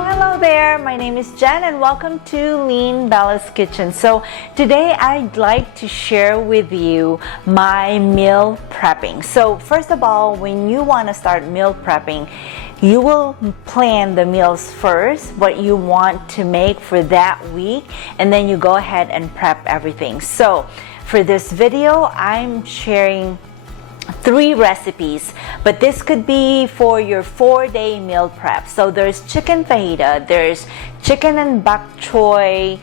Oh, hello there. My name is Jen and welcome to Lean Bella's Kitchen. So today I'd like to share with you my meal prepping. So first of all, when you want to start meal prepping, you will plan the meals first, what you want to make for that week, and then you go ahead and prep everything. So for this video, I'm sharing 3 recipes, but this could be for your 4-day meal prep. So there's chicken fajita, there's chicken and bok choy,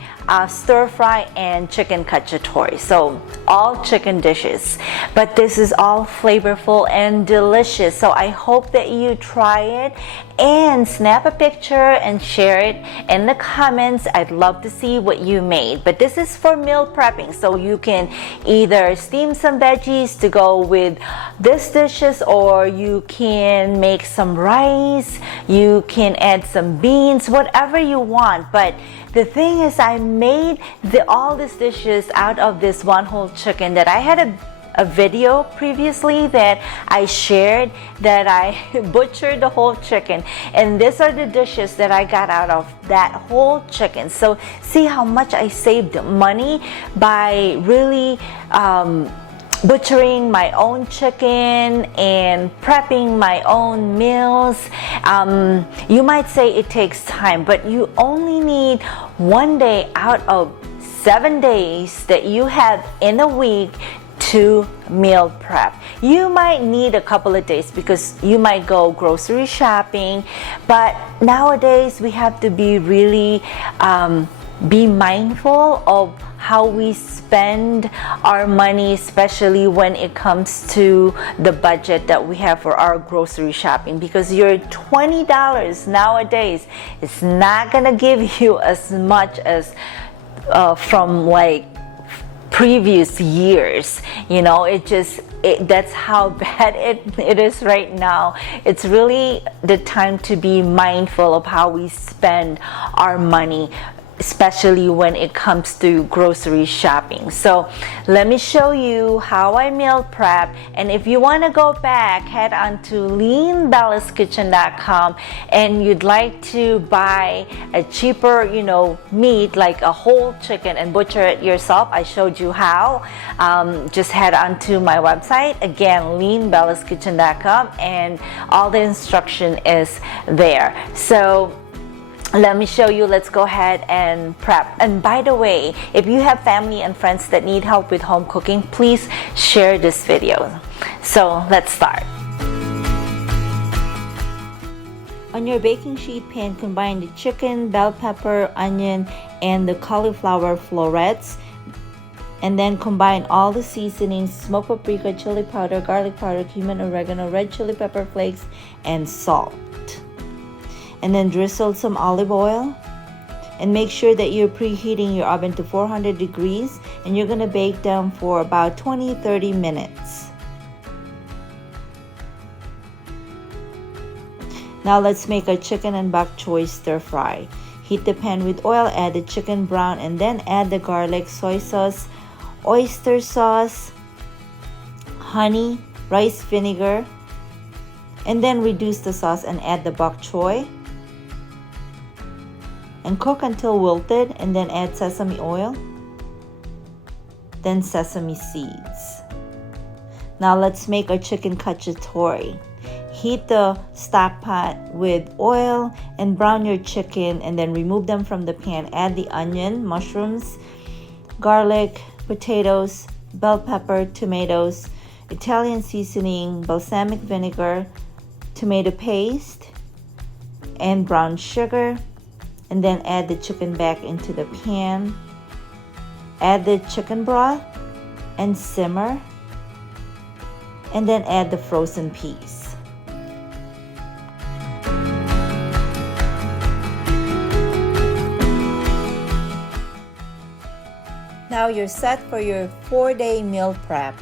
stir fry, and chicken cacciatore. So all chicken dishes, but this is all flavorful and delicious. So I hope that you try it and snap a picture and share it in the comments. I'd love to see what you made. But this is for meal prepping, so you can either steam some veggies to go with this dishes, or you can make some rice, you can add some beans, whatever you want. But the thing is, I made all these dishes out of this one whole chicken that I had a video previously that I shared that I butchered the whole chicken, and these are the dishes that I got out of that whole chicken. So see how much I saved money by really butchering my own chicken and prepping my own meals. You might say it takes time, but you only need 1 day out of 7 days that you have in a week to meal prep. You might need a couple of days because you might go grocery shopping, but nowadays we have to be really be mindful of how we spend our money, especially when it comes to the budget that we have for our grocery shopping, because your $20 nowadays is not gonna give you as much as from like previous years. You know, that's how bad it is right now. It's really the time to be mindful of how we spend our money, especially when it comes to grocery shopping. So let me show you how I meal prep. And if you want to go back, head on to leanbellaskitchen.com, and you'd like to buy a cheaper, meat like a whole chicken and butcher it yourself. I showed you how. Just head on to my website, again, leanbellaskitchen.com, and all the instruction is there. So let me show you. Let's go ahead and prep. And by the way, if you have family and friends that need help with home cooking, please share this video. So let's start. On your baking sheet pan, combine the chicken, bell pepper, onion, and the cauliflower florets. And then combine all the seasonings: smoked paprika, chili powder, garlic powder, cumin, oregano, red chili pepper flakes, and salt. And then drizzle some olive oil, and make sure that you're preheating your oven to 400 degrees, and you're going to bake them for about 20-30 minutes. Now let's make a chicken and bok choy stir fry. Heat the pan with oil, add the chicken brown, and then add the garlic, soy sauce, oyster sauce, honey, rice vinegar, and then reduce the sauce and add the bok choy and cook until wilted, and then add sesame oil, then sesame seeds. Now let's make our chicken cacciatore. Heat the stock pot with oil and brown your chicken, and then remove them from the pan. Add the onion, mushrooms, garlic, potatoes, bell pepper, tomatoes, Italian seasoning, balsamic vinegar, tomato paste, and brown sugar. And then add the chicken back into the pan. Add the chicken broth and simmer. And then add the frozen peas. Now you're set for your 4-day meal prep.